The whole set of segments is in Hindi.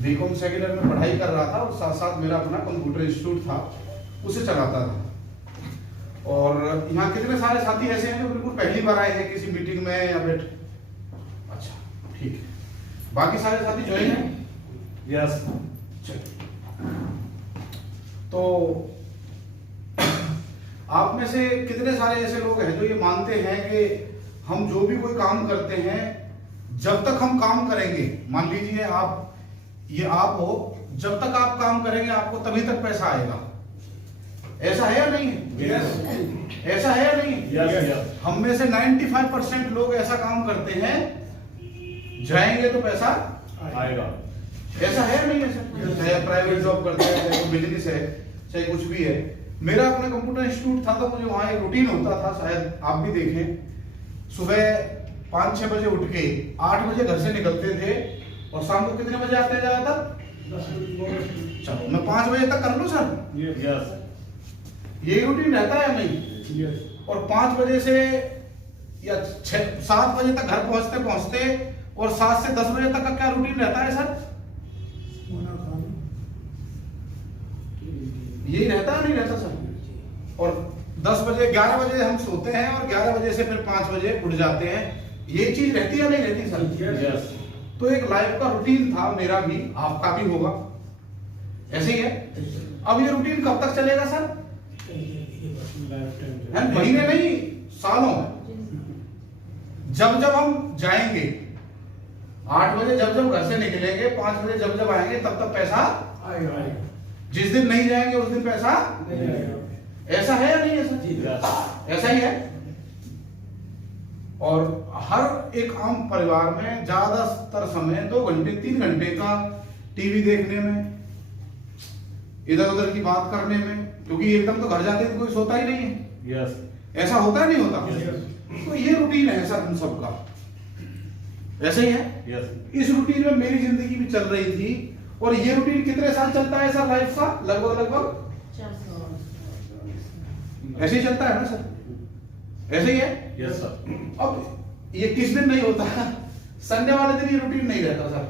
बीकॉम सेकेंड ईयर में पढ़ाई कर रहा था और साथ साथ मेरा अपना कंप्यूटर इंस्टीट्यूट था, उसे चलाता था। और यहाँ कितने सारे साथी ऐसे हैं जो बिल्कुल पहली बार आए हैं किसी मीटिंग में या बैठ। अच्छा ठीक है, बाकी सारे साथी ज्वाइन हैं? यस। चलिए, तो आप में से कितने सारे ऐसे लोग हैं जो ये मानते हैं कि हम जो भी कोई काम करते हैं, जब तक हम काम करेंगे, मान लीजिए आप हो, जब तक आप काम करेंगे आपको तभी तक पैसा आएगा, ऐसा है या नहीं है? यस। ऐसा है या नहीं है? यस। हम में से 95% लोग ऐसा काम करते हैं, जाएंगे तो पैसा आएगा। ऐसा है या नहीं है सर? चाहे प्राइवेट जॉब करते हैं, चाहे बिजनेस है, चाहे कुछ भी है। मेरा अपना कंप्यूटर इंस्टीट्यूट था तो मुझे वहां एक रूटीन होता था, शायद आप भी देखें। सुबह 5-6 बजे उठ के 8 बजे घर से निकलते थे और शाम को कितने बजे आते जाया था? 10 बजे। चलो मैं 5 बजे तक कर लूं सर? यस। यही रूटीन रहता है या नहीं? और 5 बजे से या 7 बजे तक घर पहुंचते और 7 से 10 बजे तक का क्या रूटीन रहता है सर? यही रहता है नहीं रहता सर? और 10 बजे 11 बजे हम सोते हैं और 11 बजे से फिर 5 बजे उठ जाते हैं, ये चीज रहती है नहीं रहती सर? यस। तो एक लाइफ का रूटीन था मेरा भी, आपका भी होगा, ऐसे ही है। अब ये रूटीन कब तक चलेगा सर? महीने नहीं, सालों। जब जब हम जाएंगे 8 बजे, जब घर से निकलेंगे, 5 बजे जब आएंगे तब पैसा आएगा। जिस दिन नहीं जाएंगे उस दिन पैसा नहीं आएगा। ऐसा है या नहीं है सर? ऐसा ही है। और हर एक आम परिवार में ज्यादातर समय 2 घंटे 3 घंटे का टीवी देखने में, इधर उधर की बात करने में, क्योंकि एकदम तो घर जाते तो कोई सोता ही नहीं है। यस। ऐसा होता है नहीं होता? Yes. तो ये रूटीन है सर हम सबका, ऐसे ही है। यस। इस रूटीन में मेरी जिंदगी भी चल रही थी। और ये रूटीन कितने साल चलता है सर लाइफ का? लगभग 4 साल। ऐसे ही चलता है ना सर? ऐसे ही है। Yes sir. अब ये किस दिन नहीं होता? संडे वाले दिन ये रूटीन नहीं रहता सर।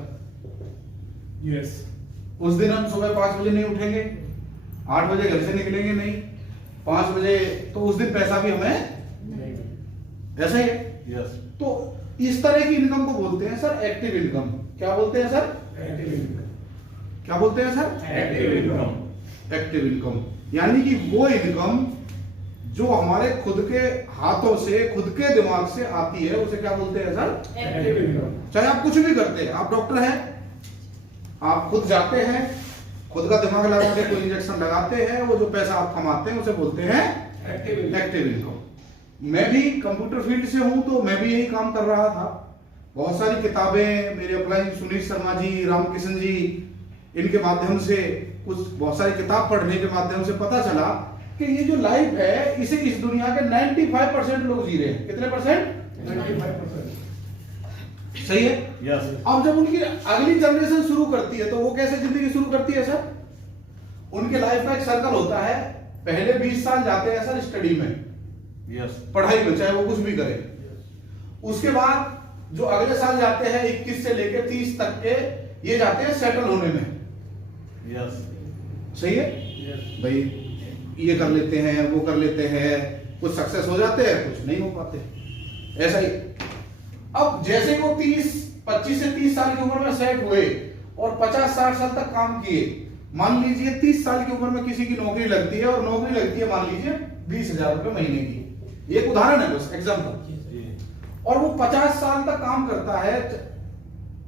यस। उस दिन हम सुबह 5 बजे नहीं उठेंगे, 8 बजे घर से निकलेंगे नहीं, 5 बजे, तो उस दिन पैसा भी हमें ऐसा ही है। यस। तो इस तरह की इनकम को बोलते हैं सर एक्टिव इनकम। क्या बोलते हैं सर? Active income. क्या बोलते हैं sir? Active income. Active income यानी कि वो इनकम जो हमारे खुद के हाथों से, खुद के दिमाग से आती है, उसे क्या बोलते हैं सर? Active income. चाहे आप कुछ भी करते हैं, आप डॉक्टर हैं, आप खुद जाते हैं, खुद का दिमाग लगा के कोई इंजेक्शन लगाते हैं, वो जो पैसा आप कमाते हैं उसे बोलते हैं एक्टिव इनकम। मैं भी कंप्यूटर फील्ड से हूं तो मैं भी यही काम कर रहा था। बहुत सारी किताबें मेरे अपलाइन सुनील शर्मा जी, रामकिशन जी, इनके माध्यम से, बहुत सारी किताब पढ़ने के माध्यम से पता चला कि ये जो लाइफ है इसे इस दुनिया के 95% लोग जी रहे हैं। कितने परसेंट? 95%। सही है। यस। अब जब उनकी अगली जनरेशन शुरू करती है तो वो कैसे जिंदगी शुरू करती है सर? उनके लाइफ का एक सर्कल होता है। पहले 20 साल जाते हैं सर स्टडी में, यस। पढ़ाई में, चाहे वो कुछ भी करे। उसके बाद जो अगले साल जाते हैं 21 से लेकर 30 तक के, ये जाते हैं सेटल होने में। यस। सही है। यस। भाई ये कर लेते हैं, वो कर लेते हैं, कुछ सक्सेस हो जाते हैं, कुछ नहीं हो पाते, ऐसा ही। अब जैसे वो 25 से 30 साल की उम्र में सेट हुए और 50-60 साल तक काम किए, मान लीजिए 30 साल की उम्र में किसी की नौकरी लगती है और नौकरी लगती है मान लीजिए 20,000 रुपए महीने की, एक उदाहरण है बस, एग्जाम्पल। और वो 50 साल तक काम करता है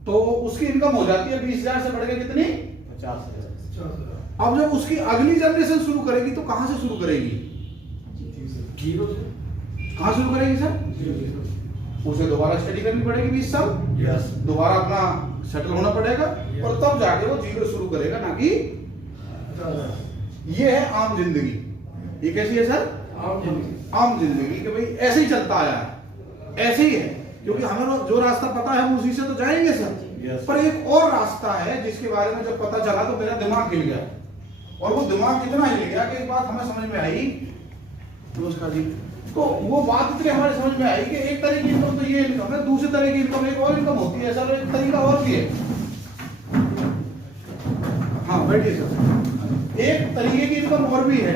तो उसकी इनकम हो जाती है 20,000 से बढ़ के कितनी? 50,000। अब जब उसकी अगली जनरेशन शुरू करेगी तो कहां से शुरू करेगी? जीरो से। कहां शुरू करेगी सर? उसे दोबारा स्टडी करनी पड़ेगी 20 साल, यस। दोबारा अपना सेटल होना पड़ेगा और तब जाके वो जीरो शुरू करेगा, ना कि ये है आम जिंदगी। ये कैसी है सर? आम जिंदगी कि भाई ऐसे ही चलता आया है, ऐसे ही है, क्योंकि हमें जो रास्ता पता है हम उसी से तो जाएंगे सर। Yes. पर एक और रास्ता है जिसके बारे में जब पता चला तो मेरा दिमाग हिल गया, और वो दिमाग इतना हिल गया कि एक बात हमें समझ में आई, नमस्कार जी, तो वो बात इतनी हमारे समझ में आई कि एक तरह की इनकम तो ये इनकम है, दूसरे तरह की इनकम एक और इनकम होती है सर, एक तरीका और भी है। हाँ बैठिए सर। एक तरीके की इनकम और भी है।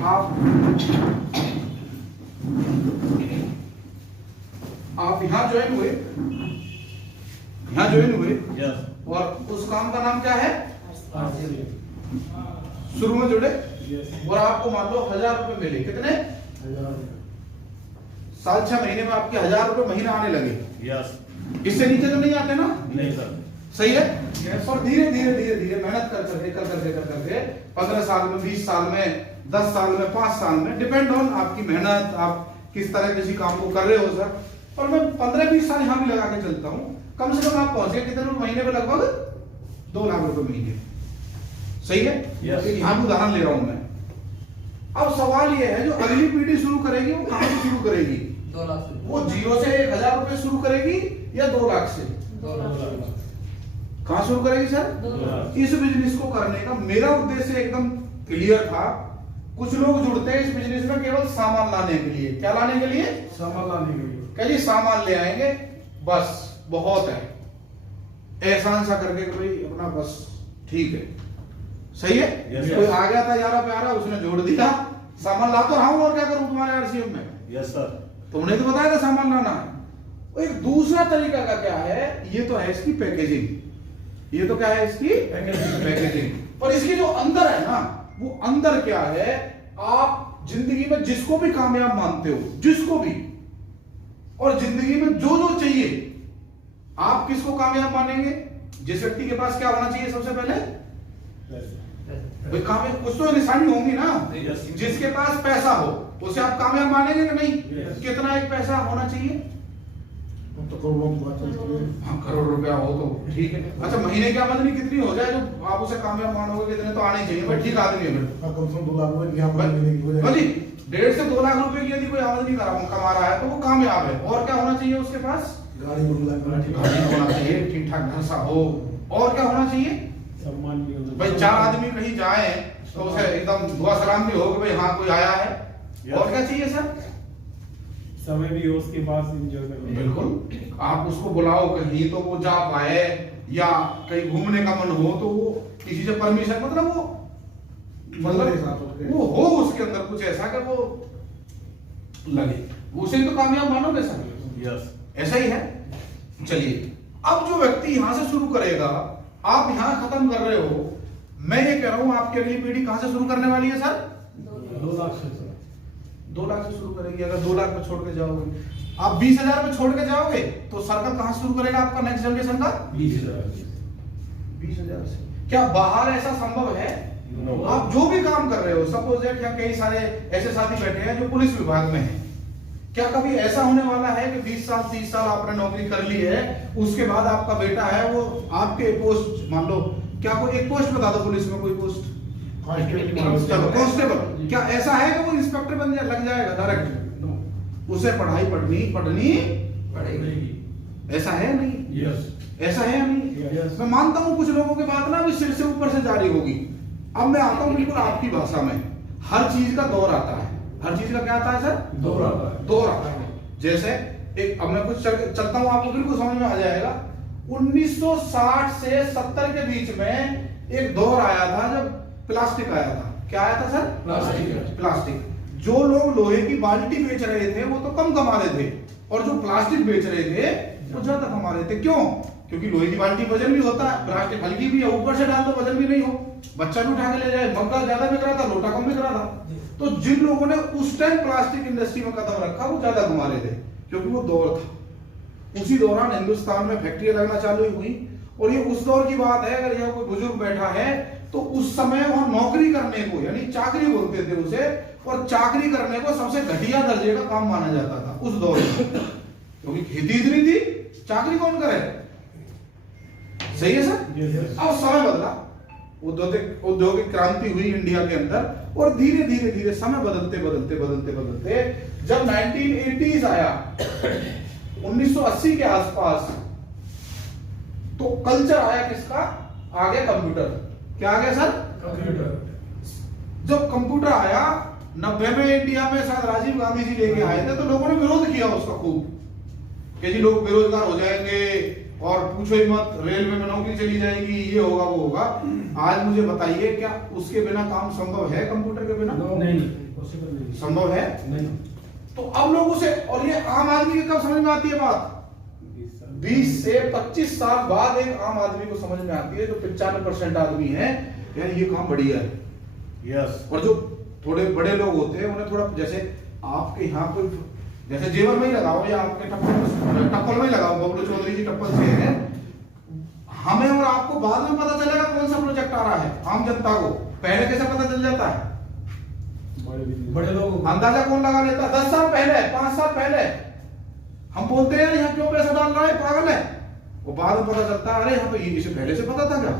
हाँ, आप यहाँ ज्वाइन हुए, यहाँ ज्वाइन हुए यस और उस काम का नाम क्या है? शुरू में जुड़े और आपको मान लो 1000 रुपए मिले। कितने? 7-6 महीने में आपके 1000 रुपए महीना आने लगे। यस इससे नीचे तो नहीं आते ना? नहीं सर। सही है। और धीरे धीरे धीरे धीरे मेहनत कर करके 15 साल में, 20 साल में, 10 साल में, 5 साल में, डिपेंड ऑन आपकी मेहनत, आप किस तरह किसी काम को कर रहे हो सर। और मैं 15-20 साल यहाँ भी लगा के चलता हूँ, कम से कम आप पहुंचे कितने रुपए महीने में? लगभग 2 लाख रुपए महीने। सही है। Yes. यहाँ भी उदाहरण ले रहा हूं मैं। अब सवाल ये है, जो अगली पीढ़ी शुरू करेगी वो कहां से शुरू करेगी? 2 लाख से। वो 0 से 1000 रुपए शुरू करेगी या 2 लाख से? 2 लाख। कहां शुरू करेगी सर? 2 लाख। इस बिजनेस को करने का मेरा उद्देश्य एकदम क्लियर था। कुछ लोग जुड़ते हैं इस बिजनेस में केवल सामान लाने के लिए। क्या लाने के लिए? सामान लाने के लिए। कह जी सामान ले आएंगे, बस बहुत है, एहसान सा करके कि भाई अपना बस ठीक है। सही है। Yes, कोई yes. आ गया था यारा प्यारा, उसने जोड़ दिया, सामान ला तो रहा हूं और क्या करूं तुम्हारे आरसीएम में? Yes sir. तुमने तो बताया था सामान लाना है। और एक दूसरा तरीका का क्या है, ये तो है इसकी पैकेजिंग। ये तो क्या है इसकी पैकेजिंग। और इसकी जो अंदर है ना, वो अंदर क्या है, आप जिंदगी में जिसको भी कामयाब मानते हो, जिसको भी, और जिंदगी में जो जो चाहिए, आप किसको कामयाब मानेंगे? जिस व्यक्ति के पास क्या होना चाहिए सबसे पहले? भाई कामयाब कुछ तो निशानी होंगी ना। Yes. जिसके पास पैसा हो उसे आप कामयाब मानेंगे कि नहीं? Yes. कितना एक पैसा होना चाहिए? तो करोड़ों की बात चलती है। हाँ, करोड़ रुपया हो तो ठीक है। अच्छा, महीने की आमदनी कितनी हो जाए जो आप उसे कामयाब मानोगे? कितने तो आने ही चाहिए। भाई ठीक आदमी है फिर। कम से कम 2 लाख रुपए की आमदनी हो हाँ जाए। जी, 1.5 से 2 लाख रुपए की यदि कोई आमदनी कमा रहा है तो वो कामयाब है। और क्या होना चाहिए उसके पास? गाड़ी 2 लाख गाड़ी होना चाहिए, ठीक ठाक घर सा हो। और क्या होना चाहिए? सम्मान भी होना भाई 4 आदमी कहीं जाए तो उसे एकदम दुआ सलाम भी हो कि भाई हाँ कोई आया है। और क्या चाहिए सर? समय भी हो उसके पास एंजॉय करने। बिल्कुल, आप उसको बुलाओ कहीं तो वो जा पाए, या कहीं घूमने का मन हो तो वो किसी से परमिशन, मतलब वो हो उसके अंदर कुछ ऐसा कि वो लगे, उसे तो कामयाब मानोगे सर। यस। ऐसा ही है। चलिए, अब जो व्यक्ति यहां से शुरू करेगा, आप यहां खत्म कर रहे हो, मैं ये कह रहा हूं आपकी अगली पीढ़ी कहां से शुरू करने वाली है सर? 2 लाख से। 2 लाख से शुरू करेगी। अगर 2 लाख में छोड़ के जाओगे, आप 20,000 में छोड़ के जाओगे तो सर्कल कहां से शुरू करेगा आपका नेक्स्ट जनरेशन का? 20,000 से। क्या बाहर ऐसा संभव है? No. आप जो भी काम कर रहे हो, सपोज दैट, या कई सारे ऐसे साथी बैठे हैं जो पुलिस विभाग में हैं, क्या कभी ऐसा होने वाला है कि 20 साल 30 साल आपने नौकरी कर ली है, उसके बाद आपका बेटा है वो आपके पोस्ट, मान लो क्या कोई एक पोस्ट बता दो पुलिस में, कोई पोस्ट, चलो कांस्टेबल, क्या ऐसा है कि वो इंस्पेक्टर बन जाए, लग जाएगा डायरेक्ट? उसे पढ़ाई पढ़नी पड़ेगी। ऐसा है नहीं? यस। ऐसा है या नहीं? Yes. मैं मानता हूं कुछ लोगों की बात ना अभी सिर से ऊपर से जारी होगी। अब मैं आता हूं बिल्कुल आपकी भाषा में। हर चीज का दौर आता है। हर चीज का क्या आता है सर? दौर आता है। दौर आता है। जैसे एक, अब मैं कुछ चलता हूं, आपको बिल्कुल समझ में आ जाएगा। 1960 से 70 के बीच में एक दौर आया था जब प्लास्टिक आया था। क्या आया था सर? प्लास्टिक। जो लोग लोहे की बाल्टी बेच रहे थे वो तो कम कमा रहे थे, और जो प्लास्टिक बेच रहे थे वो ज्यादा कमा रहे थे। क्यों? क्योंकि लोहे की बाल्टी वजन भी होता है, प्लास्टिक हल्की भी है, ऊपर से डाल दो वजन भी नहीं हो, बच्चा भी उठा के ले जाए, मग्गा ज्यादा बिक रहा था, लोटा कम बिक रहा था। तो जिन लोगों ने उस टाइम प्लास्टिक इंडस्ट्री में कदम रखा वो ज्यादा कमा रहे थे, क्योंकि वो दौर था। उसी दौरान हिंदुस्तान में फैक्ट्रियां लगना चालू हुई। और ये उस दौर की बात है, अगर यहाँ कोई बुजुर्ग बैठा है तो उस समय वहां नौकरी करने को, यानी चाकरी बोलते थे उसे, और चाकरी करने को सबसे घटिया दर्जे का काम माना जाता था उस दौर में, क्योंकि खेती इतनी थी, चाकरी कौन करे? सही है सर? Yes. अब समय बदला, औद्योगिक क्रांति हुई इंडिया के अंदर, और धीरे धीरे धीरे समय बदलते जब 1980s आया, 1980 के आसपास, तो कल्चर आया किसका? आ गया कंप्यूटर। क्या आ गया सर? जब कंप्यूटर आया 90 में इंडिया में, शायद राजीव गांधी जी लेके आए थे, तो लोगों ने विरोध किया उसका खूब, कि जी लोग बेरोजगार हो जाएंगे और पूछो ही मत, रेलवे में नौकरी चली जाएगी, ये होगा वो होगा। आज मुझे बताइए, क्या उसके बिना काम संभव है? कंप्यूटर के बिना नहीं, पॉसिबल नहीं। संभव है? नहीं। तो अब लोगों से, और ये आम आदमी के कब समझ में आती है बात? 20 से 25 साल बाद एक आम आदमी को समझ में आती है, जो 95% आदमी है, यार ये काम बढ़िया है। यस। और जो थोड़े बड़े लोग होते हैं उन्हें थोड़ा, जैसे आपके यहाँ पे जैसे जेवर में ही लगाओ या आपके टप्पल में ही लगाओ, बबलू चौधरी जी टप्पल से है, हमें और आपको बाद में पता चलेगा कौन सा प्रोजेक्ट आ रहा है। आम जनता को पहले कैसे पता चल जाता है? बड़े लोग अंदाजा कौन लगा लेता है? 10 साल पहले, 5 साल पहले हम बोलते हैं यहाँ क्यों पैसा डाल रहा है, पागल है। वो बाद में पता चलता है, अरे यहाँ पे इसे पहले से पता था क्या?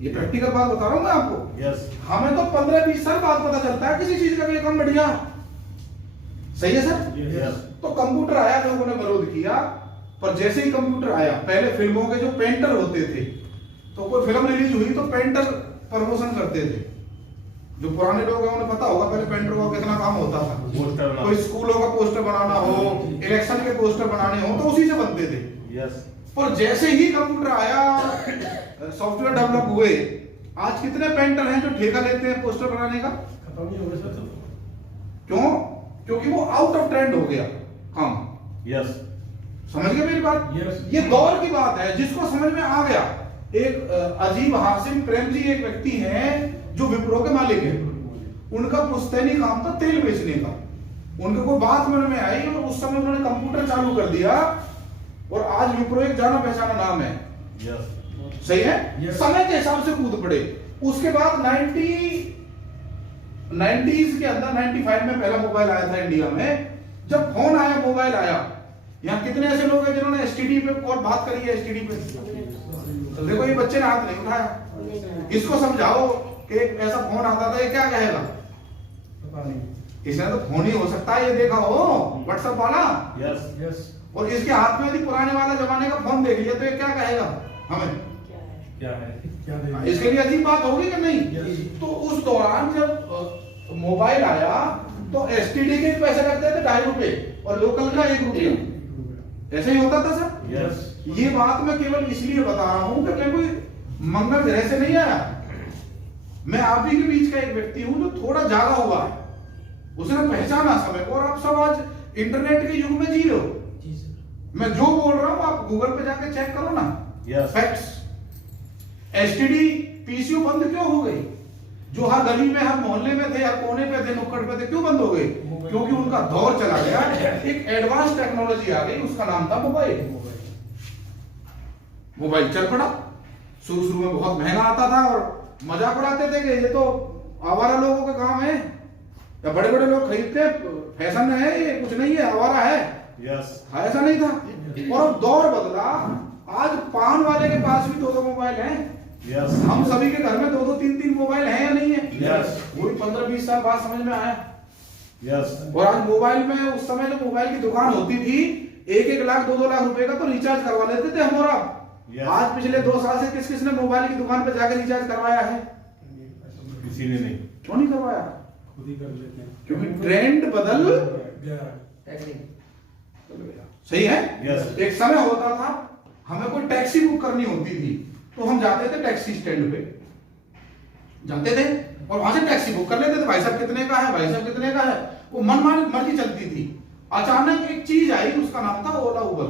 ये प्रैक्टिकल बात बता रहा हूँ मैं आपको। यस। हमें तो 15-20 साल बाद पता चलता है किसी चीज का भी काम बढ़िया। सही है सर? यस। तो कंप्यूटर आया, लोगों ने विरोध किया, पर जैसे ही कंप्यूटर आया, पहले फिल्मों के जो पेंटर होते थे, तो कोई फिल्म रिलीज हुई तो पेंटर प्रमोशन करते थे। जो पुराने लोग हैं उन्हें पता होगा पहले पेंटर का कितना काम होता था। पोस्टर कोई स्कूलों का पोस्टर बनाना हो, इलेक्शन के पोस्टर बनाने हो, तो उसी से बनते थे। यस। पर जैसे ही कंप्यूटर आया, सॉफ्टवेयर डेवलप हुए, आज कितने पेंटर हैं जो ठेका लेते हैं पोस्टर बनाने का? खत्म ही हो गए सर। क्यों? क्योंकि वो आउट ऑफ ट्रेंड हो गया काम। यस। समझ गए मेरी बात? Yes. ये दौर की बात है, जिसको समझ में आ गया। एक अजीब हासिम प्रेम जी एक व्यक्ति हैं जो विप्रो के मालिक हैं। उनका पुश्तैनी काम था तेल बेचने का। उनको कोई बात में आई और उस समय उन्होंने कंप्यूटर चालू कर दिया, और आज विप्रो एक जाना पहचाना नाम है। यस। सही है? Yes. समय के हिसाब से कूद पड़े। उसके बाद 90s के अंदर 95 में पहला मोबाइल आया था इंडिया में। जब फोन आया, मोबाइल आया, यहाँ कितने ऐसे लोग हैं जिन्होंने एसटीडी पे कॉल बात करी है? एसटीडी पे तो देखो, ये बच्चे ने हाथ नहीं उठाया। इसको समझाओ कि एक ऐसा फोन आता था, ये क्या कहेगा? पता नहीं। इसने तो फोन ही हो सकता है, ये देखा हो व्हाट्सएप वाला। यस। यस। और इसके हाथ में यदि पुराने वाला जमाने का फोन देख लिया तो ये क्या कहेगा हमें? क्या है? क्या देगा? इसके लिए अजीब बात होगी कि नहीं? Yes. तो उस दौरान जब मोबाइल आया तो एसटीडी के पैसे लगते थे 2.5 रुपए और लोकल का 1 रुपया। ऐसे ही होता था सर। यस। ये बात मैं केवल इसलिए बता रहा हूं कि मैं कोई मंगल ग्रह से नहीं आया। मैं आप ही के बीच का एक व्यक्ति हूं जो थोड़ा जागा हुआ है, उसने पहचाना समय को। और आप सब आज इंटरनेट के युग में जी रहे हो। मैं जो बोल रहा हूं आप गूगल पे जाके चेक करो ना। Yes. फैक्ट्स। एसटीडी पीसीओ बंद क्यों हो गई? जो हर गली में, हर मोहल्ले में थे, हर कोने पे थे, नुक्कड़ पे थे, क्यों बंद हो गए? क्योंकि उनका दौर चला गया, एक एडवांस टेक्नोलॉजी आ गई, उसका नाम था मोबाइल। मोबाइल चल पड़ा। शुरू शुरू में बहुत महंगा आता था और मजाक उड़ाते थे कि ये तो आवारा लोगों का काम है, या बड़े बड़े लोग खरीदते, फैशन है, ये कुछ नहीं है, आवारा है। यस। ऐसा नहीं था। और अब दौर बदला। आज पान वाले के पास भी 2-2 मोबाइल हैं। यस। हम सभी के घर में 2-2, 3-3 मोबाइल हैं या नहीं है? Yes. वही 15-20 साल बाद समझ में आया। यस। और आज मोबाइल में, उस समय जो मोबाइल की दुकान होती थी, 1-1 लाख 2-2 लाख रुपए का तो रिचार्ज करवा लेते थे हम और आप। Yes. आज पिछले 2 साल से किस किस ने मोबाइल की दुकान पे जाकर रिचार्ज करवाया है? किसी ने नहीं। क्यों नहीं करवाया? खुद ही कर लेते हैं। क्योंकि ट्रेंड बदल गया। सही है। Yes. एक समय होता था, हमें कोई टैक्सी बुक करनी होती थी तो हम जाते थे टैक्सी स्टैंड पे, जाते थे और वहां से टैक्सी बुक कर लेते थे। भाई साहब कितने का है, भाई साहब कितने का है, वो मनमानी मर्जी चलती थी। अचानक एक चीज आई, उसका नाम था ओला उबर।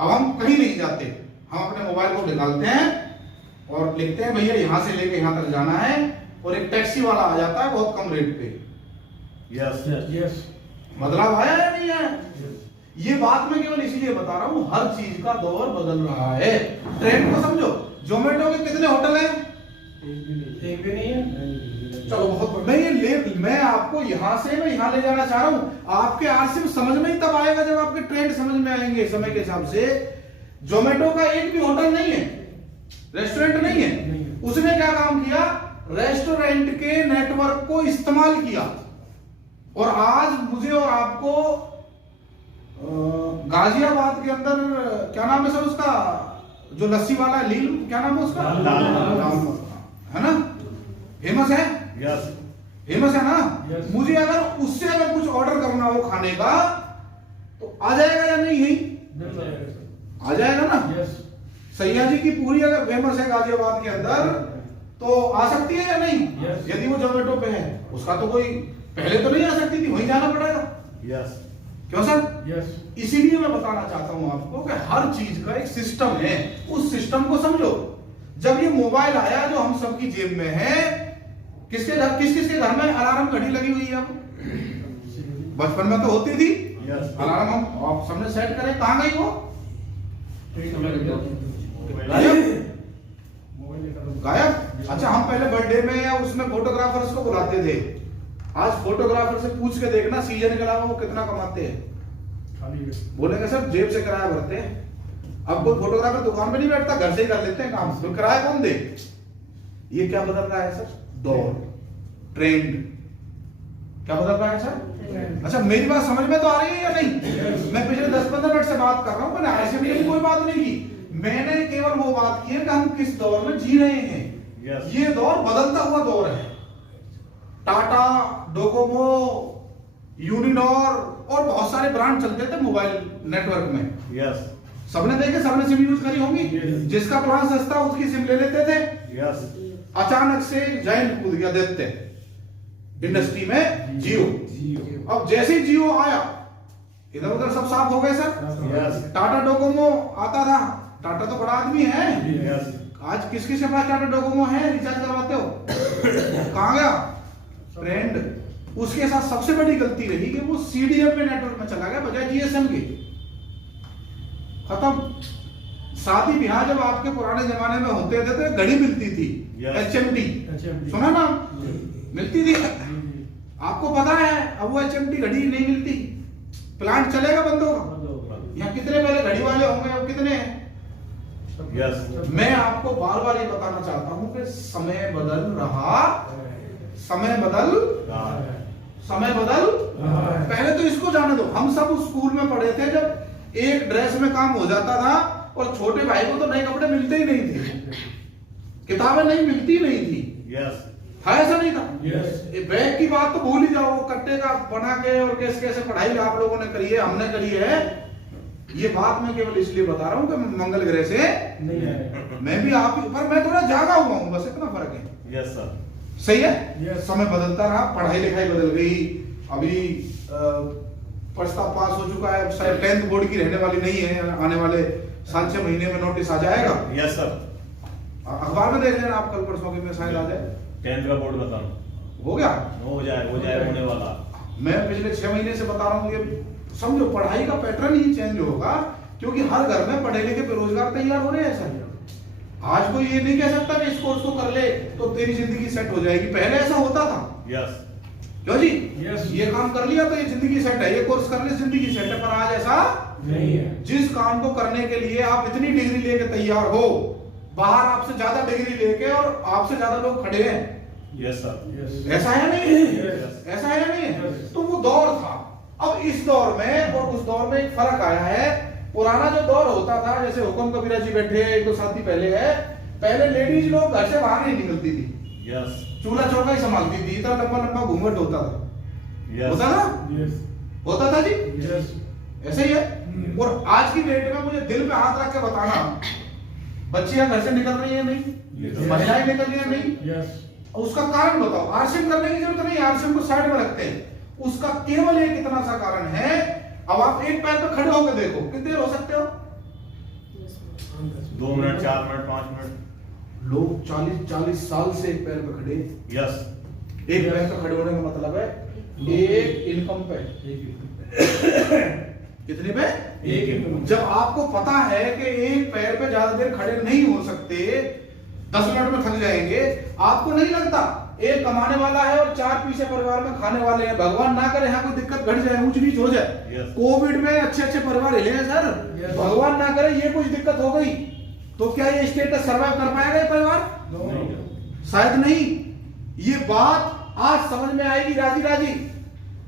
अब हम कहीं नहीं जाते, हम अपने मोबाइल को निकालते हैं और लिखते हैं भैया यहां से लेके यहां तक जाना है, और एक टैक्सी वाला आ जाता है बहुत कम रेट पे। यस। यस। बदलाव आया या नहीं आया? ये बात मैं केवल इसलिए बता रहा हूं, हर चीज का दौर बदल रहा है। ट्रेंड को समझो। जोमेटो के कितने होटल हैं? एक भी नहीं है। चलो बहुत, मैं आपको यहां से मैं यहां ले जाना चाह रहा हूं। आपके आरसीएम समझ में ही तब आएगा जब आपके ट्रेंड समझ में आएंगे समय के हिसाब से। जोमेटो का एक भी होटल नहीं है, रेस्टोरेंट नहीं है। उसने क्या काम किया? रेस्टोरेंट के नेटवर्क को इस्तेमाल किया। और आज मुझे और आपको गाजियाबाद के अंदर, क्या नाम है सर उसका, जो लस्सी वाला है, लील, क्या नाम है उसका? लाल। है ना, फेमस है। यस। फेमस है ना। Yes. मुझे अगर उससे अगर कुछ ऑर्डर करना हो खाने का तो आ जाएगा या नहीं? यही मिल जाएगा सर। आ जाएगा ना। यस सैया जी की पूरी अगर फेमस है गाजियाबाद के अंदर तो आ सकती है या नहीं? Yes. यदि वो जोमेटो पे है उसका तो कोई पहले तो नहीं आ सकती थी, वहीं जाना पड़ेगा। यस क्यों सर? यस इसीलिए मैं बताना चाहता हूं आपको कि हर चीज का एक सिस्टम है, उस सिस्टम को समझो। जब ये मोबाइल आया जो हम सबकी जेब में है, किसके घर किसके घर में अलार्म घड़ी लगी हुई है? अब बचपन में तो होती थी यस अलार्म, हम आप सबने सेट करे, कहां गई वो? गायब। अच्छा, हम पहले बर्थडे में या उसमें फोटोग्राफर्स को बुलाते थे, आज फोटोग्राफर से पूछ के देखना सीजन के अलावा वो कितना कमाते हैं। खाली बोलेंगे सर जेब से किराया भरते हैं। अब कोई फोटोग्राफर दुकान पे नहीं बैठता, घर से ही कर लेते हैं काम, तो किराया कौन दे? ये क्या बदल रहा है सर? दौर, ट्रेंड। क्या बदल रहा है सर? अच्छा, मेरी बात समझ में तो आ रही है या नहीं? मैं पिछले 10-15 मिनट से बात कर रहा हूँ, मैंने ऐसे भी कोई बात नहीं की, मैंने केवल वो बात की है कि हम किस दौर में जी रहे हैं। Yes. ये दौर बदलता हुआ दौर है। टाटा, डोकोमो, यूनिनॉर और बहुत सारे ब्रांड चलते थे मोबाइल नेटवर्क में। यस सबने देखे, सबने सिम यूज करी होंगी। Yes. जिसका प्लान सस्ता उसकी सिम ले लेते थे। यस अचानक से जायंट कूद गया दैत्य इंडस्ट्री में, जियो। अब जैसे ही जियो आया इधर उधर सब साफ हो गए सर। यस टाटा डोकोमो आता था, टाटा तो बड़ा आदमी है, यस आज किस किस के पास टाटा डोकोमो है, रिचार्ज करवाते हो? कहां गया ट्रेंड? उसके साथ सबसे बड़ी गलती रही कि वो सीडीएम पे नेटवर्क में चला गया बजाय जीएसएम के। खत्म। शादी ब्याह जब आपके पुराने जमाने में होते थे तो एक घड़ी मिलती थी, Yes. एचएमटी, सुना ना? मिलती थी, आपको पता है। अब वो एचएमटी घड़ी नहीं मिलती, प्लांट चलेगा बंद होगा। यहाँ कितने पहले घड़ी वाले होंगे, अब कितने हैं? यस मैं आपको बार बार ये बताना चाहता हूं कि समय बदल रहा, समय बदल पहले तो इसको जाने दो। हम सब उस स्कूल में पढ़े थे जब एक ड्रेस में काम हो जाता था और छोटे भाई को तो नए कपड़े मिलते ही नहीं थे, किताबें नहीं मिलती नहीं थी। यस था ऐसा नहीं था? यस ये बैग की बात तो भूल ही जाओ, वो कट्टे का बना के और कैसे कैसे पढ़ाई आप लोगों ने करी है, हमने करी है। ये बात मैं केवल इसलिए बता रहा हूं कि मंगल ग्रह से नहीं आएगा। मैं भी आप ही, पर मैं थोड़ा जागा हुआ हूं, बस इतना फर्क है। यस सर सही है। Yes. समय बदलता रहा, पढ़ाई लिखाई बदल गई। अभी प्रस्ताव पास हो चुका है, शायद 10th बोर्ड की रहने वाली नहीं है, आने वाले 7-6 महीने में नोटिस आ जाएगा। यस सर अखबार में देख लेना आप, कल परसों के में शायद आ जाए। 10th का बोर्ड बताओ। हो गया, हो जाए होने वाला। मैं पिछले 6 महीने से बता रहा हूँ, ये समझो पढ़ाई का पैटर्न ही चेंज होगा, क्योंकि हर घर में पढ़े लिखे बेरोजगार तैयार हो रहे हैं सर। आज कोई ये नहीं कह सकता कि इस कोर्स को कर ले तो तेरी जिंदगी सेट हो जाएगी, पहले ऐसा होता था। यस क्यों जी? Yes. ये काम कर लिया तो ये जिंदगी सेट है, ये कोर्स कर ले जिंदगी सेट है, पर आज ऐसा नहीं है। जिस काम को करने के लिए आप इतनी डिग्री लेके तैयार हो, बाहर आपसे ज्यादा डिग्री लेके और आपसे ज्यादा लोग खड़े हैं। यस सर यस ऐसा है नहीं? Yes. ऐसा है नहीं? Yes. तो वो दौर था। अब इस दौर में और उस दौर में एक फर्क आया है। पुराना जो दौर होता था, जैसे हुकुम कबीरा जी बैठे एक दो साथी पहले है, पहले लेडीज लोग घर से बाहर नहीं निकलती थी, यस चूल्हा चौका ही संभालती थी, इतना लंबा लंबा घूंघट होता था, यस होता था, यस होता था जी, यस ऐसे ही है। और आज की डेट में मुझे दिल पे हाथ रख के बताना, बच्चियां घर से निकल रही है नहीं, महिलाएं निकल रही है नहीं, यस उसका कारण बताओ। आरसीएम करने की जरूरत नहीं, आरसीएम को साइड में रखते हैं, उसका केवल एक इतना सा कारण है। अब आप एक पैर पे खड़े होकर देखो, कितनी देर हो सकते हो? 2 मिनट 4 मिनट 5 मिनट। लोग 40 साल से एक पैर पे खड़े। यस एक पैर पे खड़े होने का मतलब है एक इनकम पे। कितने पे? एक इनकम। जब आपको पता है कि एक पैर पे ज्यादा देर खड़े नहीं हो सकते, 10 मिनट में थक जाएंगे, आपको नहीं लगता एक कमाने वाला है और 4 पीछे परिवार में खाने वाले हैं, भगवान ना करे यहाँ कोई दिक्कत घट जाए, ऊंच नीच हो जाए। Yes. कोविड में अच्छे अच्छे परिवार हिले हैं सर। Yes. भगवान ना करे ये कुछ दिक्कत हो गई तो क्या ये स्टेटस सर्वाइव कर पाएगा ये परिवार? शायद नहीं। ये बात आज समझ में आएगी राजी राजी,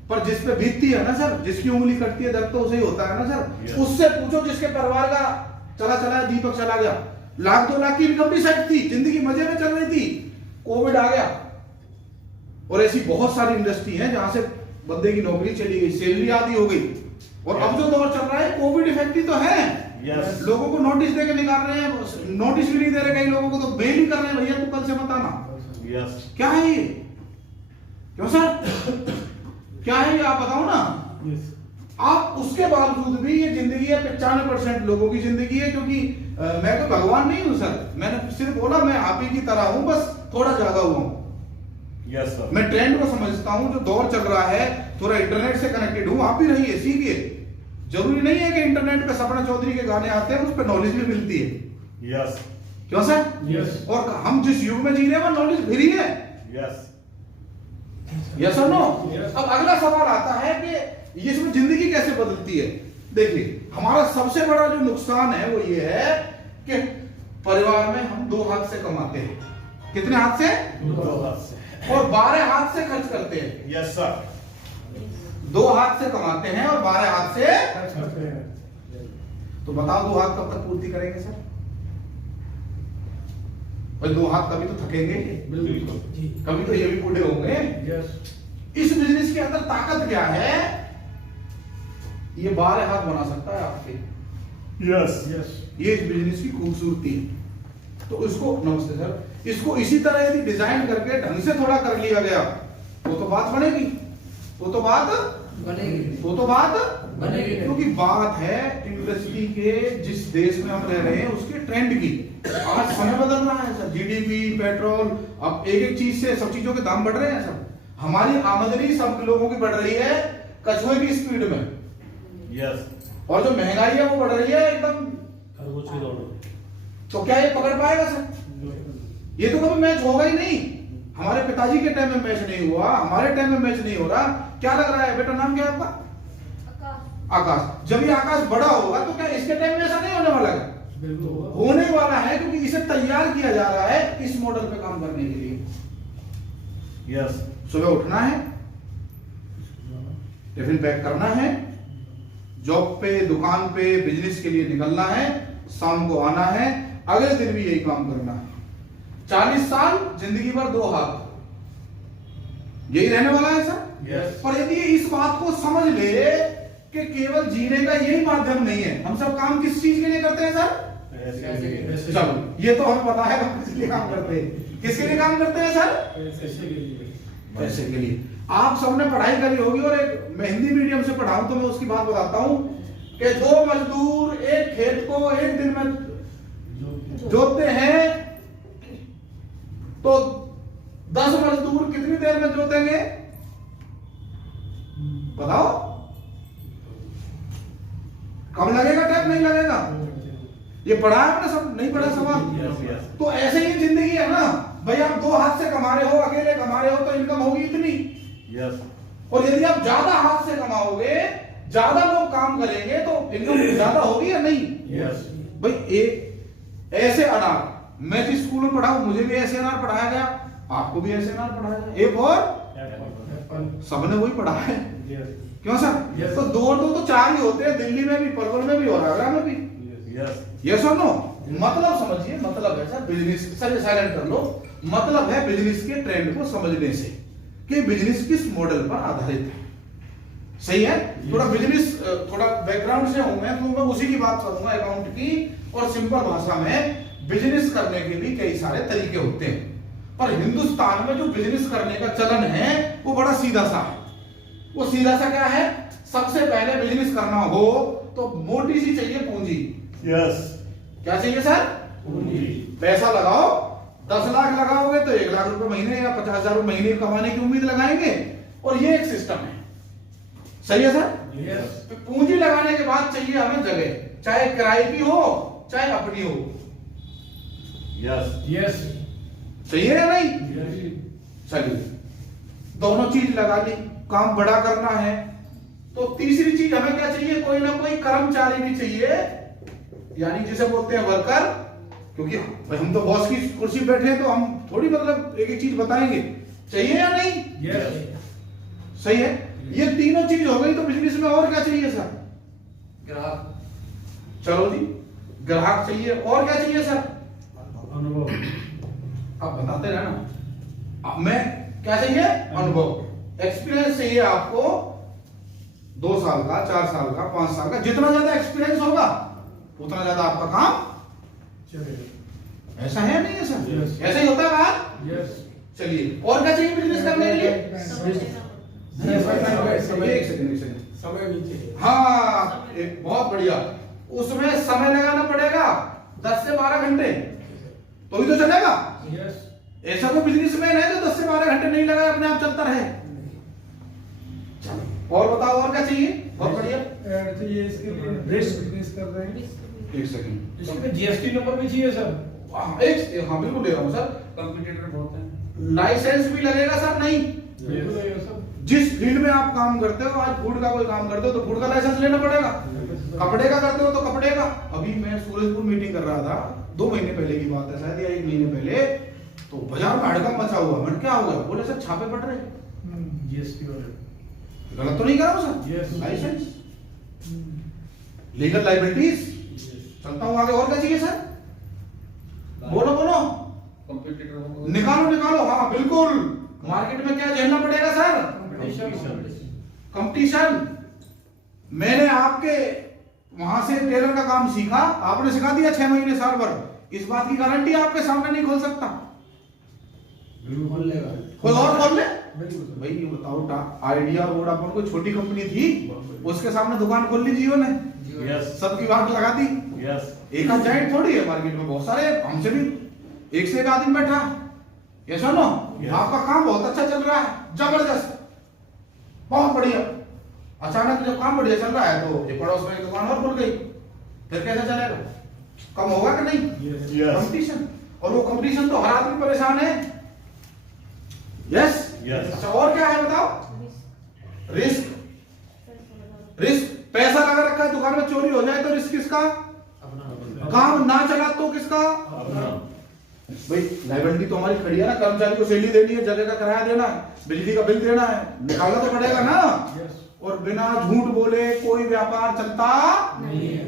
पर जिस पे बीतती है ना सर, जिसकी उंगली कटती है दर्द तो उसे ही होता है ना सर। Yes. उससे पूछो जिसके परिवार का चला दीपक चला गया, 1-2 लाख की इनकम भी सेट थी, जिंदगी मजे में चल रही थी, कोविड आ गया। और ऐसी बहुत सारी इंडस्ट्री है जहां से बंदे की नौकरी चली गई, सैलरी आधी हो गई। और अब जो दौर चल रहा है कोविड इफेक्ट ही तो है। Yes. लोगों को नोटिस देके निकाल रहे हैं, नोटिस भी नहीं दे रहे, कई लोगों को तो बेल ही कर रहे हैं, भैया तू कल से मत आना। यस क्या है ये? क्यों सर? क्या है ये आप बताओ ना। Yes. आप उसके बावजूद भी ये जिंदगी है 95% लोगों की जिंदगी है, क्योंकि मैं तो भगवान नहीं हूं सर, मैंने सिर्फ बोला मैं आप ही की तरह हूं, बस थोड़ा जागा हुआ हूं। Yes sir. मैं ट्रेंड को समझता हूं, जो दौर चल रहा है थोड़ा इंटरनेट से कनेक्टेड हूं, आप भी रहिए, सीखिए। जरूरी नहीं है कि इंटरनेट पे सपना चौधरी के गाने आते हैं, उस पर नॉलेज भी मिलती है। यस क्यों सर? Yes. और हम जिस युग में जी रहे हैं वो नॉलेज फ्री है। यस यस और नो? Yes. अब अगला सवाल आता है कि ये इसमें जिंदगी कैसे बदलती है। देखिए हमारा सबसे बड़ा जो नुकसान है वो ये है कि परिवार में हम 2 हाथ से कमाते हैं। कितने हाथ से? 2 हाथ से। और 12 हाथ से खर्च करते हैं। Yes sir. 2 हाथ से कमाते हैं और 12 हाथ से, करते हैं। तो बताओ 2 हाथ कब तक पूर्ति करेंगे सर? भाई 2 हाथ कभी तो थकेंगे, बिल्कुल। जी। कभी तो ये भी बूढ़े होंगे। यस। इस बिजनेस के अंदर ताकत क्या है? ये 12 हाथ बना सकता है आपके। Yes yes. ये इस बिजनेस की खूबसूरती है। तो इसको, नमस्ते सर, इसको इसी तरह यदि डिजाइन करके ढंग से थोड़ा कर लिया गया वो तो बात बनेगी, वो तो बात बनेगी। क्योंकि बात है इंडस्ट्री के, जिस देश में हम रह रहे हैं उसके ट्रेंड की। आज समय बदल रहा है सर, जीडीपी, पेट्रोल, अब एक चीज से सब चीजों के दाम बढ़ रहे हैं सर। हमारी आमदनी सब लोगों की बढ़ रही है कछुए की स्पीड में, यस। और जो महंगाई है वो बढ़ रही है एकदम। खरगोश की दौड़। तो क्या ये पकड़ पाएगा सर? ये तो कभी मैच होगा ही नहीं। हमारे पिताजी के टाइम में मैच नहीं हुआ, हमारे टाइम में मैच नहीं हो रहा। क्या लग रहा है बेटा, नाम क्या है आपका? आकाश। जब ये आकाश बड़ा होगा तो क्या इसके टाइम में ऐसा नहीं होने वाला है? बिल्कुल। होने वाला है, क्योंकि इसे तैयार किया जा रहा है इस मॉडल पे काम करने के लिए। यस। सुबह उठना है, टिफिन पैक करना है, जॉब पे, दुकान पे, बिजनेस के लिए निकलना है, शाम को आना है, अगले दिन भी यही काम करना है। 40 साल, जिंदगी भर 2 हाथ, यही रहने वाला है सर। यस। पर यदि ये इस बात को समझ ले कि केवल जीने का यही माध्यम नहीं है, हम सब काम किस चीज के लिए करते हैं सर? ऐसे। चलो ये तो हमें पता है हम किस लिए काम करते हैं। किसके लिए काम करते हैं सर? पैसे के लिए। पैसे के लिए। आप सबने पढ़ाई करी होगी, और एक मैं हिंदी मीडियम से पढ़ा हूं तो मैं उसकी बात बताता हूं कि 2 मजदूर एक खेत को एक दिन में जोतते हैं तो 10 मजदूर कितनी देर में जोतेंगे बताओ? कम लगेगा टाइम, नहीं लगेगा? ये पढ़ा है आपने सब? नहीं पढ़ा सवाल? Yes yes. तो ऐसे ही जिंदगी है ना भाई। आप 2 हाथ से कमा रहे हो, अकेले कमा रहे हो तो इनकम होगी इतनी। यस। और यदि आप ज्यादा हाथ से कमाओगे, ज्यादा लोग काम करेंगे तो इनकम ज्यादा होगी या नहीं? यस। भाई एक ऐसे अनार, मैं जिस स्कूल में पढ़ा हूं मुझे भी ऐसे अनार पढ़ाया गया, आपको भी ऐसे अनार पढ़ाया गया। एक और सबने वही पढ़ा है। Yes. क्यों सर? Yes. तो 2 तो 4 ही होते हैं, दिल्ली में भी, पलवल में भी और आगरा में भी। यस। यस और नो? मतलब समझिए, मतलब है सर बिजनेस, सर साइलेंट कर लो। मतलब है बिजनेस के ट्रेंड को समझने से कि बिजनेस किस मॉडल पर आधारित है। सही है? थोड़ा बिजनेस, थोड़ा बैकग्राउंड से हूं मैं, तो मैं उसी की बात करूंगा, अकाउंट की। और सिंपल भाषा में, बिजनेस करने के भी कई सारे तरीके होते हैं, पर हिंदुस्तान में जो बिजनेस करने का चलन है वो बड़ा सीधा सा है। वो सीधा सा क्या है? सबसे पहले बिजनेस करना हो तो मोटी सी चाहिए पूंजी। यस। क्या चाहिए सर? पूंजी। पैसा लगाओ, 10 लाख लगाओगे तो 1 लाख रुपए महीने या 50,000 महीने कमाने की उम्मीद लगाएंगे, और ये एक सिस्टम है। सही है सर? यस। पूंजी लगाने के बाद चाहिए हमें जगह, चाहे किराए की हो चाहे अपनी हो। यस। यस। सही है या नहीं? चलिए, दोनों चीज लगा ली, काम बड़ा करना है तो तीसरी चीज हमें क्या चाहिए? कोई ना कोई कर्मचारी भी चाहिए, यानी जिसे बोलते हैं वर्कर। क्योंकि भाई हम तो बॉस की कुर्सी बैठे हैं तो हम थोड़ी मतलब एक एक चीज बताएंगे, चाहिए या नहीं? यस। सही है? ये तीनों चीज हो गई, तो बिजनेस में और क्या चाहिए सर? ग्राहक। चलो जी, ग्राहक चाहिए, और क्या चाहिए सर? अनुभव। आप बताते रहना। अब मैं क्या चाहिए? अनुभव, एक्सपीरियंस चाहिए आपको। 2 साल का, 4 साल का, 5 साल का, जितना ज्यादा एक्सपीरियंस होगा उतना ज्यादा आपका काम चलेगा। ऐसा है नहीं है सर? Yes. ऐसा ही होता है बात। यस। चलिए और क्या चाहिए बिजनेस करने के लिए? समय एक सेकंड। समय भी चाहिए। हाँ, एक बहुत बढ़िया। उसमें समय लगाना पड़ेगा 10 से 12 घंटे, तो भी तो चलेगा। यस। ऐसा कोई बिजनेसमैन है जो 10 से 12 घंटे नहीं लगाए अपने आप चलता रहे? और बताओ और क्या चाहिए? बहुत बढ़िया। ऐड चाहिए इसके लिए, रिस्क बिजनेस कर रहे हैं। एक सेकंड। इसमें जीएसटी नंबर भी चाहिए सर। हाँ बिल्कुल दे रहा हूँ सर। कंप्यूटर बहुत है। लाइसेंस भी लगेगा सर? नहीं। बिल्कुल है सर। जिस फील्ड में आप काम करते हो, आज फूड का कोई काम करते हो तो फूड का लाइसेंस लेना पड़ेगा। कपड़े का करते हो तो कपड़े का। अभी मैं सूरजपुर मीटिंग कर रहा था, 2 महीने पहले की बात है शायद, या 1 महीने पहले, तो बाजार में हड़कंप मचा हुआ। मैंने क्या हो गया? बोले सर छापे पड़ रहे। जीएसटी वाले। गलत तो नहीं कर रहा हूं sir? Yes. Licence, legal liabilities. चलता हूँ आगे। और क्या चाहिए सर? बोलो बोलो। कंप्यूटर निकालो। हाँ बिल्कुल। मार्केट में क्या झेलना पड़ेगा सर? कंपटीशन। मैंने आपके वहां से टेलर का काम सीखा, आपने सिखा दिया 6 महीने साल भर, इस बात की गारंटी आपके सामने नहीं खोल सकता। खोल लेगा। कोई और खोल ले। बिल्कुल। भाई ये बताओ, आइडिया वोडाफोन कोई छोटी कंपनी थी, उसके सामने दुकान खोल ली जियो ने, यस सबकी बात लगा दी। यस एक आध जाइंट थोड़ी है मार्केट में, बहुत सारे, हमसे भी एक से एक आदमी बैठा। ये सुनो, Yes. आपका काम बहुत अच्छा चल रहा है, जबरदस्त, बहुत बढ़िया। अचानक जब काम बढ़िया चल रहा है तो ये पड़ोस में एक दुकान और खुल गई, फिर कैसे चलेगा? कम होगा कि नहीं? Yes. कंपटीशन। और वो कंपटीशन तो हर आदमी परेशान है। यस। Yes. अच्छा और क्या है बताओ? रिस्क। पैसा लगा रखा है, दुकान में चोरी हो जाए तो रिस्क किसका? काम ना चला तो किसका? अपना भाई लाइबिलिटी तो हमारी खड़ी है ना, कर्मचारी को सैलरी देनी है, जगह का किराया देना है, बिजली का बिल देना है, निकालना तो पड़ेगा ना। और बिना झूठ बोले कोई व्यापार चलता नहीं है।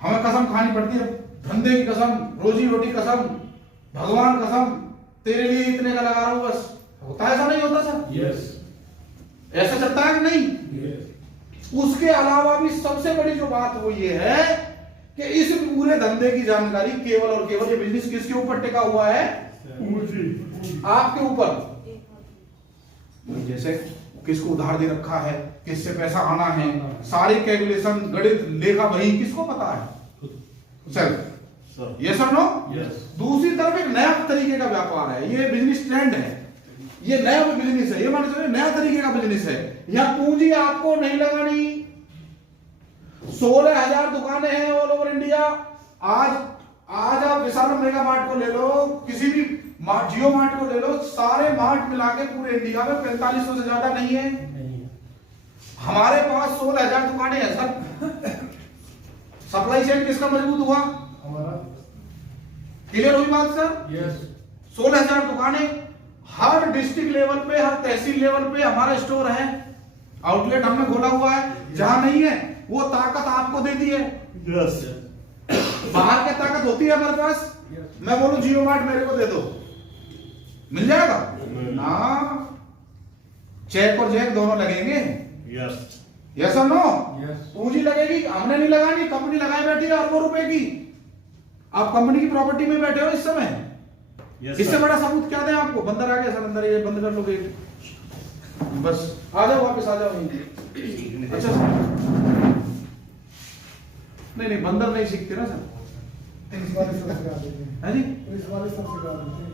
हमें कसम खानी पड़ती है, धंधे की कसम, रोजी रोटी कसम, भगवान कसम, तेरे लिए इतने का लगा रहा हूं बस। होता है ऐसा? नहीं होता सर? यस। ऐसा चलता है कि नहीं? यस। उसके अलावा भी सबसे बड़ी जो बात वो ये है कि इस पूरे धंधे की जानकारी केवल और केवल ये बिजनेस किसके ऊपर टिका हुआ है? आपके ऊपर। जैसे किसको उधार दे रखा है, किससे पैसा आना है, सारी कैलकुलेशन, गणित, लेखा बही किसको पता है? सर सर ये सर नो। यस दूसरी तरफ एक नया तरीके का व्यापार है, ये बिजनेस ट्रेंड है, ये नया बिजनेस है, ये मान चलिए नया तरीके का बिजनेस है। यहाँ पूंजी आपको नहीं लगानी। 16,000 दुकानें हैं ऑल ओवर इंडिया। आज आप विशाल मेगा मार्ट को ले लो, किसी भी जियो मार्ट को ले लो, सारे मार्ट मिला के पूरे इंडिया में 4500 से ज्यादा नहीं है। हमारे पास 16,000 दुकानें हैं सर। सप्लाई चेन किसका मजबूत हुआ? हमारा। क्लियर हुई बात सर? यस। 16,000 दुकानें, हर डिस्ट्रिक्ट लेवल पे, हर तहसील लेवल पे हमारा स्टोर है, आउटलेट हमने खोला हुआ है। जहां नहीं है वो ताकत आपको दे दी है। यस बाहर की ताकत होती है हमारे पास। मैं बोलूं जियो मार्ट मेरे को दे दो, मिल जाएगा ना? चेक और जैक दोनों लगेंगे। यस यस और नो? यस। पूंजी लगेगी, हमने नहीं लगानी, कंपनी लगाए बैठी है अरबों रुपए की। आप कंपनी की प्रॉपर्टी में बैठे हो इस समय। यस इससे बड़ा सबूत क्या दें आपको? बंदर आ गया सर, अंदर ये बंद कर लो गेट, बस आ जाओ, वापस आ जाओ वहीं। अच्छा सर, नहीं बंदर नहीं सीखते ना सर। पुलिस वाले सब सिखा देते हैं। है जी, पुलिस वाले सब सिखा देते हैं।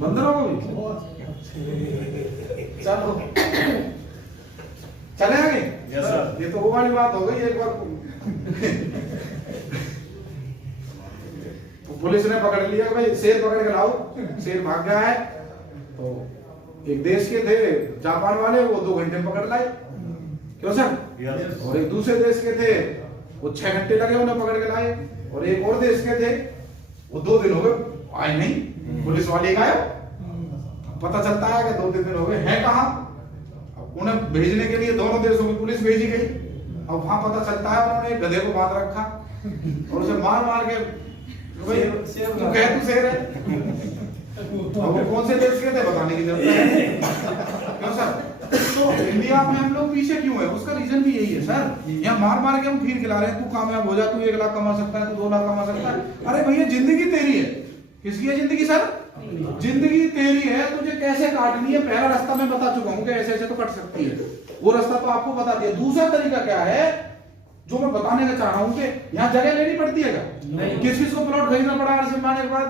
बंदरों को भी। बहुत चलो चले आगे। Yes, sir. ये तो वो वाली बात हो गई एक बार तो पुलिस ने पकड़ लिया कि भाई शेर पकड़ के लाओ। शेर भाग गया है, तो एक देश के थे जापान वाले, वो 2 घंटे में पकड़ लाए। क्यों सर? यस और एक दूसरे देश के थे, वो 6 घंटे लगे उन्हें पकड़ के लाए। और एक और देश के थे, वो 2 दिन हो गए आए नहीं, पुलिस वाले गायब। पता चलता है कि 2-3 दिन हो गए हैं कहाँ। अब उन्हें भेजने के लिए दोनों देशों की पुलिस भेजी गई। अब वहां पता चलता है उन्होंने एक गधे को बांध रखा और उसे मार मार के, भाई तू कह तू शेर है। अब वो कौन से देश के थे बताने की जरूरत है। क्यों सर? तो इंडिया में हम लोग पीछे क्यों है? उसका रीजन भी यही है सर। यहाँ मार मार के हम खीर खिला रहे हैं, तू कामयाब हो जा, तू 1 लाख कमा सकता है, तू 2 लाख कमा सकता है। अरे भैया जिंदगी तेरी है। किसकी है जिंदगी सर? जिंदगी तेरी है, तुझे कैसे काटनी है पहला रास्ता मैं बता चुका हूँ कि ऐसे ऐसे तो कट सकती है, वो रास्ता तो आपको बता दिया। दूसरा तरीका क्या है जो मैं बताने का चाह रहा हूँ कि यहाँ जगह लेनी पड़ती है क्या? किस किस को प्लॉट खरीदना पड़ा आरसीएम आने के बाद?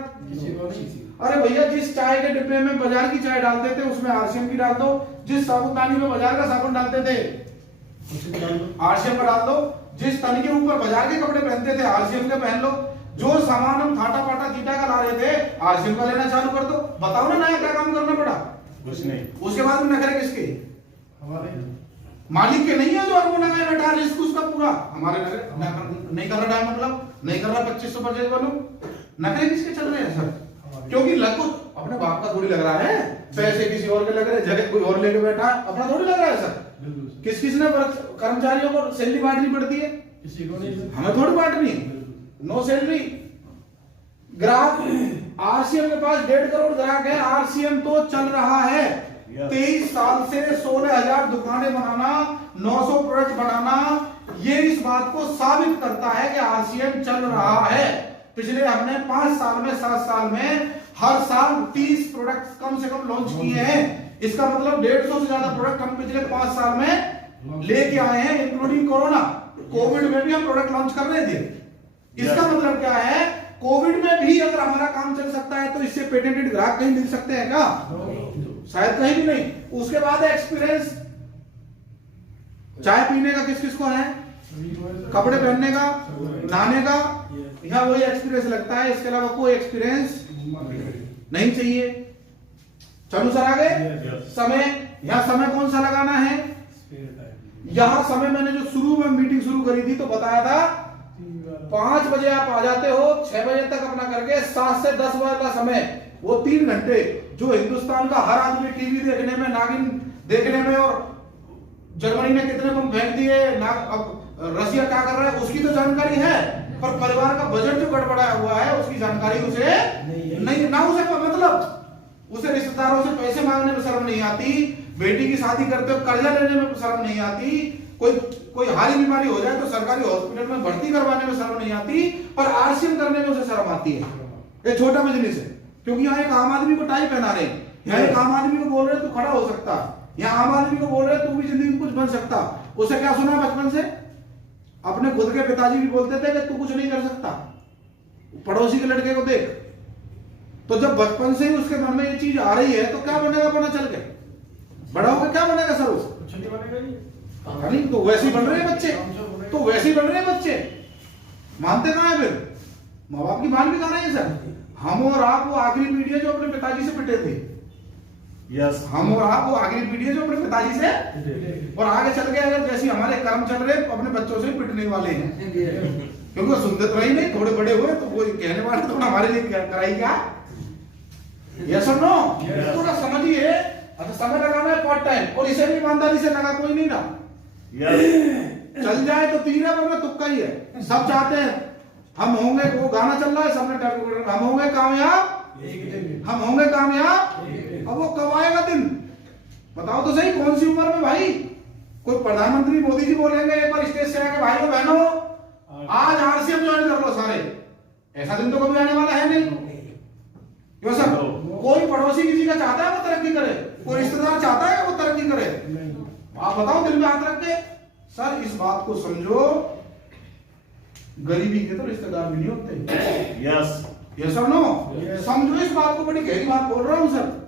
अरे भैया जिस चाय के डिब्बे में बाजार की चाय डालते थे उसमें आरसीएम की डाल दो, जिस साबुनदानी में बाजार का साबुन डालते थे आरसीएम का डाल दो, जिस तन के ऊपर बाजार के कपड़े पहनते थे आरसीएम के पहन लो, जो सामान हम थाटा पाटा चीटा का ला रहे थे आरसीएम का लेना चालू कर दो। बताओ ना नया क्या काम करना पड़ा? कुछ नहीं। उसके बाद में नखरे किसके? हमारे मालिक के नहीं है जो आपको नखरे बैठा रिस्क उसका पूरा हमारे नखरे नहीं कर रहा डायमंड क्लब, नहीं कर रहा 2500 परचेज वालों, नखरे किसके चल रहे हैं सर? क्योंकि लगभग अपने बाप का थोड़ी लग रहा है, पैसे किसी और के लग रहे हैं, जगह कोई और लेके बैठा है, अपना थोड़ी लग रहा है सर। किस किस ने कर्मचारियों को सैलरी बांटनी पड़ती है? किसी को नहीं, हमें थोड़ी बांटनी, नो सैलरी। ग्राहक आरसीएम के पास 1.5 करोड़ ग्राहक है, आरसीएम तो चल रहा है। 23 साल से 16,000 दुकानें बनाना, 900 प्रोडक्ट बनाना, ये इस बात को साबित करता है कि आरसीएम चल रहा है। पिछले हमने 5 साल में 7 साल में हर साल 30 प्रोडक्ट कम से कम लॉन्च किए हैं। इसका मतलब 150 से ज्यादा प्रोडक्ट हम पिछले 5 साल में लेके आए हैं, इंक्लूडिंग कोरोना। कोविड में भी हम प्रोडक्ट लॉन्च कर रहे थे। इसका मतलब क्या है? कोविड में भी अगर हमारा काम चल सकता है तो इससे पेटेंटेड ग्राहक कहीं मिल सकते हैं क्या? शायद कहीं भी नहीं। उसके बाद एक्सपीरियंस चाय पीने का किस किस को है? कपड़े पहनने का, नहाने का, यहाँ वही एक्सपीरियंस लगता है, इसके अलावा कोई एक्सपीरियंस नहीं चाहिए। चलो सर आगे। समय, यहाँ समय कौन सा लगाना है? यहाँ समय मैंने जो शुरू में मीटिंग शुरू करी थी तो बताया था 5 बजे आप आ जाते हो, 6 बजे तक अपना करके 7 से 10 बजे का समय, वो 3 घंटे जो हिंदुस्तान का हर आदमी टीवी देखने में, नागिन देखने में, और जर्मनी ने कितने बम फेंक दिए, अब रशिया क्या कर रहा है उसकी तो जानकारी है, पर परिवार का बजट जो गड़बड़ाया हुआ है उसकी जानकारी उसे नहीं ना उसे मतलब उसे रिश्तेदारों से पैसे मांगने में शर्म नहीं आती, बेटी की शादी करते हो कर्जा लेने में शर्म नहीं आती, कोई हारी बीमारी हो जाए तो सरकारी हॉस्पिटल में भर्ती करवाने में शर्म नहीं आती, पर आरसीएम करने में उसे शर्म आती है। ये छोटा बिजनेस है, क्योंकि यहाँ एक आम आदमी को टाई पहना रहे हैं, यहाँ एक आम आदमी को बोल रहे तू खड़ा हो सकता, यहाँ आम आदमी को बोल रहे तू भी जिंदगी में कुछ बन सकता। उसे क्या सुना बचपन से? अपने खुद के पिताजी भी बोलते थे कि तू कुछ नहीं कर सकता, पड़ोसी के लड़के को देख। तो जब बचपन से ही उसके मन में ये चीज आ रही है तो क्या बनेगा पता चल के? बड़ा होकर क्या बनेगा सर? कुछ नहीं बनेगा जी। नहीं तो वैसे ही बन रहे हैं बच्चे, तो वैसे ही बन रहे हैं बच्चे, मानते कहाँ है फिर? माँ बाप की मान भी कहाँ रहे हैं सर? हम और आप वो आखिरी पीढ़ी है जो अपने पिताजी से पिटे थे। यस, हम और आप वो आखिरी पीढ़ी है जो अपने पिताजी से, और आगे चल के अगर जैसे हमारे कर्म चल रहे अपने बच्चों से पिटने वाले हैं, क्योंकि वो सुनते तो रही नहीं, थोड़े बड़े हुए तो कोई कहने वाले तो हमारे लिए कराई क्या? यस और नो? थोड़ा समझिए। अच्छा समय लगाना है पार्ट टाइम, और इसे भी ईमानदारी से लगा कोई नहीं ना। चल जाए तो तीर है, वरना तुक्का ही है। सब चाहते हैं हम होंगे, वो गाना चल रहा है सबने, हम होंगे कामयाब, हम होंगे कामयाब। अब वो कब आएगा दिन? बताओ तो सही, कौन सी उम्र में भाई? कोई प्रधानमंत्री मोदी जी बोलेंगे एक बार स्टेज से आके भाई बहनों आज आरसीएम ज्वाइन कर लो सारे, ऐसा दिन तो कभी आने वाला है नहीं। क्यों सर? कोई पड़ोसी किसी का चाहता है वो तरक्की करे? कोई रिश्तेदार चाहता है वो तरक्की करे? आप बताओ दिल में हाथ रख के। सर इस बात को समझो, गरीबी के तो रिश्तेदार भी नहीं होते। यस, यस और नो? समझो इस बात को, बड़ी गहरी बात बोल रहा हूं सर।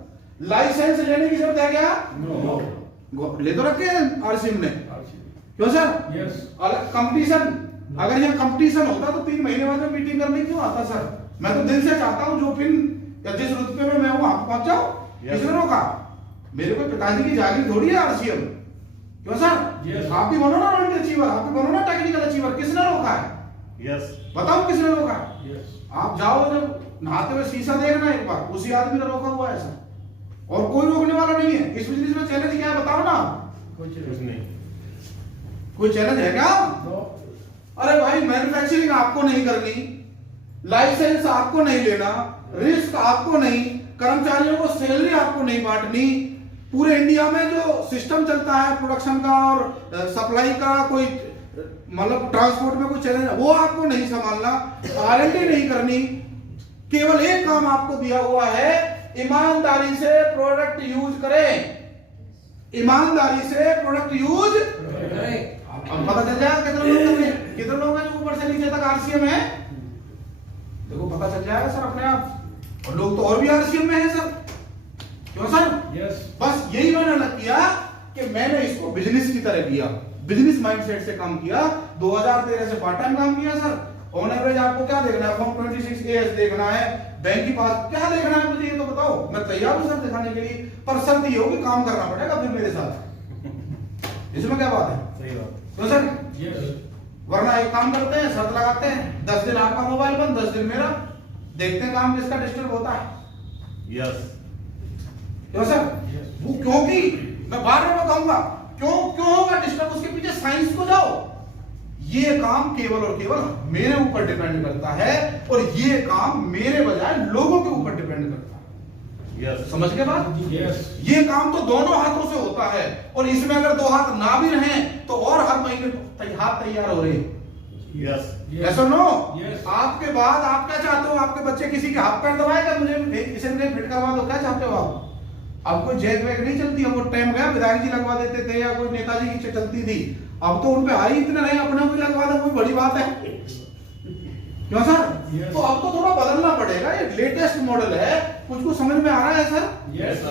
लाइसेंस लेने की जरूरत है क्या? नो। ले तो रखे आरसीएम ने। क्यों सर? यस। कंपटीशन, अगर यहाँ कंपटीशन होता तो 3 महीने बाद में मीटिंग करने क्यों आता सर? मैं तो दिल से चाहता हूँ जो फिर या जिस रुतबे में मैं हूँ आप पहुंच जाओ। किसने रोका? मेरे को पिताजी की जागीर थोड़ी है आरसीएम। क्यों सर? Yes. आप भी बनो ना नॉलेज अचीवर, आप भी बनो ना टेक्निकल अचीवर। किसने रोका है? यस, बताओ किसने रोका है? यस। आप जाओ जब नहाते हुए शीशा देखना एक बार, उसी आदमी ने रोका हुआ है सर, और कोई रोकने वाला नहीं है। इस बिजनेस में चैलेंज क्या है बताओ ना? कुछ नहीं। कोई चैलेंज है क्या? अरे भाई मैन्युफैक्चरिंग आपको नहीं करनी, लाइसेंस आपको नहीं लेना, रिस्क आपको नहीं, कर्मचारियों को सैलरी आपको नहीं बांटनी, पूरे इंडिया में जो सिस्टम चलता है प्रोडक्शन का और सप्लाई का, कोई मतलब ट्रांसपोर्ट में कोई चैलेंज, वो आपको नहीं संभालना, R&D नहीं करनी। केवल एक काम आपको दिया हुआ है, ईमानदारी से प्रोडक्ट यूज करें, ईमानदारी से प्रोडक्ट यूज। अब पता चल जाएगा कितने लोग हैं जो ऊपर से नीचे तक RCM है, देखो पता चल जाएगा सर अपने आप। और लोग तो और भी RCM में है सर, क्यों सर? यस। बस यही मैंने अलग किया कि मैंने इसको बिजनेस की तरह किया, बिजनेस माइंडसेट से काम किया। 2013 से पार्ट टाइम काम किया सर। ऑन एवरेज आपको क्या देखना है? फॉर्म 26A देखना है, बैंक की पास क्या देखना है मुझे ये तो बताओ। मैं तैयार हूं सर दिखाने के लिए, पर शर्त ये होगी काम करना पड़ेगा फिर मेरे साथ। इसमें क्या बात है? सही बात। तो सर यस। वरना एक काम करते हैं, शर्त लगाते हैं, 10 दिन आपका मोबाइल बंद, 10 दिन मेरा, देखते हैं काम किसका डिस्टर्ब होता है। यस। क्यों सर? वो क्योंकि मैं बार बार कहूंगा क्यों होगा डिस्टर्ब, उसके पीछे साइंस को जाओ। ये काम केवल और केवल मेरे ऊपर डिपेंड करता है और ये काम मेरे बजाय लोगों के ऊपर डिपेंड करता है। यस। समझ के बाद यस। ये काम तो दोनों हाथों से होता है और इसमें अगर 2 हाथ ना भी रहे तो और हर महीने हाथ तैयार हो रहे हैं। यस। ऐसा नो? Yes. आपके बाद आप क्या चाहते हो? आपके बच्चे किसी के हाथ पैर दबाएगा, मुझे इसे फिट करवा दो, क्या चाहते हो आप? अब कोई जैक वैक नहीं चलती, अब वो टाइम गया विधायक जी लगवा देते थे या कोई नेताजी की चलती थी, अब तो उनपे आई इतने नहीं, अपने को लगवा दो, कोई बड़ी बात है? क्यों सर? Yes. तो अब तो थोड़ा बदलना पड़ेगा, ये लेटेस्ट मॉडल है, कुछ को समझ में आ रहा है सर? यस।